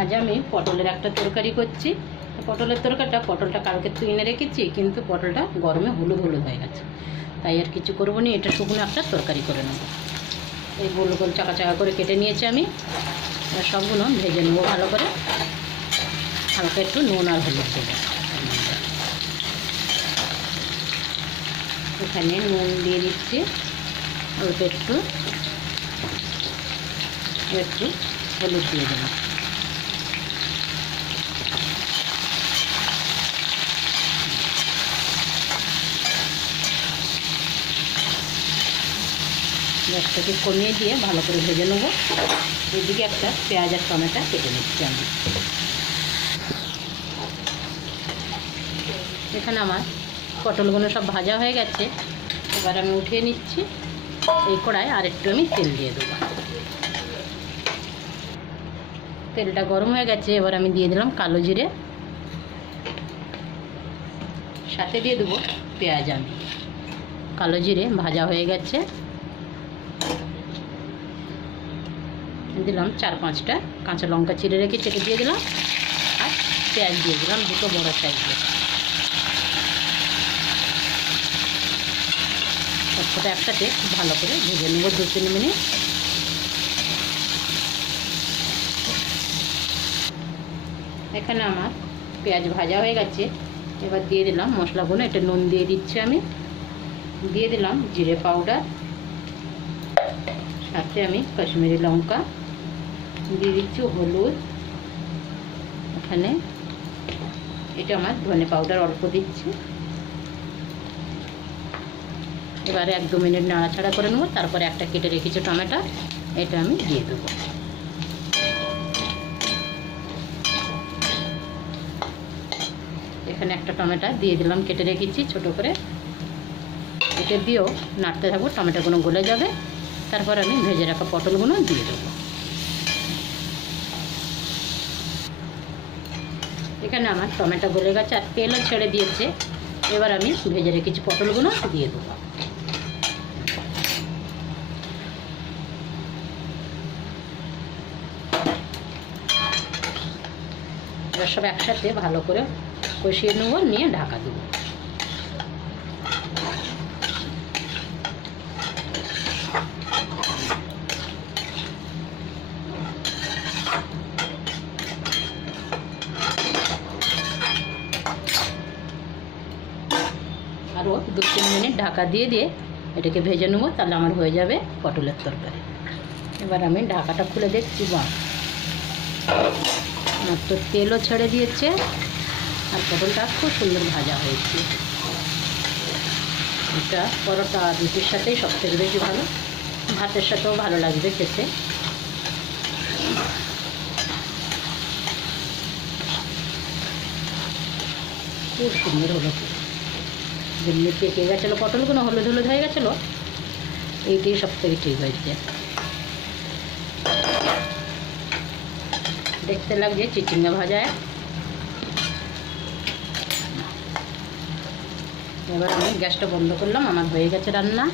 আজ আমি পটলের একটা তরকারি করছি। পটলের পটলটা কালকে তুলে রেখেছি, কিন্তু পটলটা গরমে হলুদ হলুদ হয়ে গেছে, তাই আর কিছু করবো না, এটা শুকনো একটা তরকারি করে নেব। এই গোল গোল চাকা চাকা করে কেটে নিয়েছি আমি, সবগুলো ভেজে নেবো ভালো করে, হালকা একটু নুন আর হলুদ দেবো। এখানে নুন দিয়ে দিচ্ছি, অল্প একটু হলুদ দিয়ে দেবো। গ্যাসটাকে কমিয়ে দিয়ে ভালো করে ভেজে নেবো। এদিকে একটা পেঁয়াজ আর টমেটো কেটে নিচ্ছি আমি। এখানে আমার পটলগুলো সব ভাজা হয়ে গেছে, এবার আমি উঠিয়ে নিচ্ছি। এই কড়ায় আর একটু আমি তেল দিয়ে দেবো। তেলটা গরম হয়ে গেছে, এবার আমি দিয়ে দিলাম কালো জিরে, সাথে দিয়ে দেবো পেঁয়াজ। আমি কালো জিরে ভাজা হয়ে গেছে, দিলাম 4-5টা কাঁচা লঙ্কা চিড়ে রেখে চেটে দিয়ে দিলাম, আর পেঁয়াজ দিয়ে দিলাম 2 বড় সাইজের। সবকটা একসাথে ভালো করে ভেজে নেব 2-3 মিনিট। এখানে আমার পেঁয়াজ ভাজা হয়ে গেছে, এবার দিয়ে দিলাম মশলাগুলো। এটা নুন দিয়ে দিচ্ছি আমি, দিয়ে দিলাম জিরে পাউডার, সাথে আমি কাশ্মীরি লঙ্কা দিয়ে দিচ্ছি, হলুদ। এখানে এটা আমার ধনে পাউডার অল্প দিচ্ছি। এবারে 1-2 মিনিট নাড়াচাড়া করে নেবো, তারপরে একটা কেটে রেখেছি টমেটো, এটা আমি দিয়ে দেবো। এখানে একটা টমেটো দিয়ে দিলাম, কেটে রেখেছি ছোট করে। এটা দিয়েও নাড়তে থাকবো, টমেটোগুলো গলে যাবে, তারপর আমি ভেজে রাখা পটলগুলো দিয়ে দেবো। এখানে আমার টমেটো গলে গেছে আর তেলও ছেড়ে দিয়েছে, এবার আমি ভেজে রেখেছি পটলগুলো দিয়ে দেবো। এবার সব একসাথে ভালো করে কষিয়ে নেবো, নিয়ে ঢাকা দেবো। আরও 2-3 মিনিট ঢাকা দিয়ে দিয়ে এটাকে ভেজে নেবো, তাহলে আমার হয়ে যাবে পটলের তরকারি। এবার আমি ঢাকাটা খুলে দেখছি, মাত্র তেলও ছেড়ে দিয়েছে আর পটলটা খুব সুন্দর ভাজা হয়েছে। এটা পরোটা রুটির সাথেই সবথেকে বেশি ভালো, ভাতের সাথেও ভালো লাগবে খেতে। খুব সুন্দর হলো, যেমনি পেকে গেছিলো পটলগুলো, হলুদ হলুদ হয়ে গেছিলো, এইটাই সবথেকে ঠিক হয়েছে। দেখতে লাগছে চিচিঙ্গা ভাজায়। এবার আমি গ্যাসটা বন্ধ করলাম, আমার হয়ে গেছে রান্না।